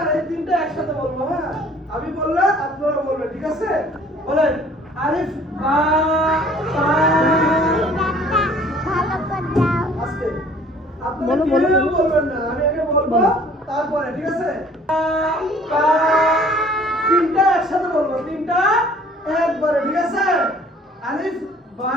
এবার এই তিনটা একসাথে বলবো, হ্যাঁ? আমি বললে আপনারা বলবেন, ঠিক আছে? বলেন আলিফ বা তা। আস্তে আপনারা কেউ বলবেন না, আমি আগে বলবো তারপরে, ঠিক আছে? বা তিনটা একসাথে বলবো, তিনটা একবারে, ঠিক আছে? আলিফ বা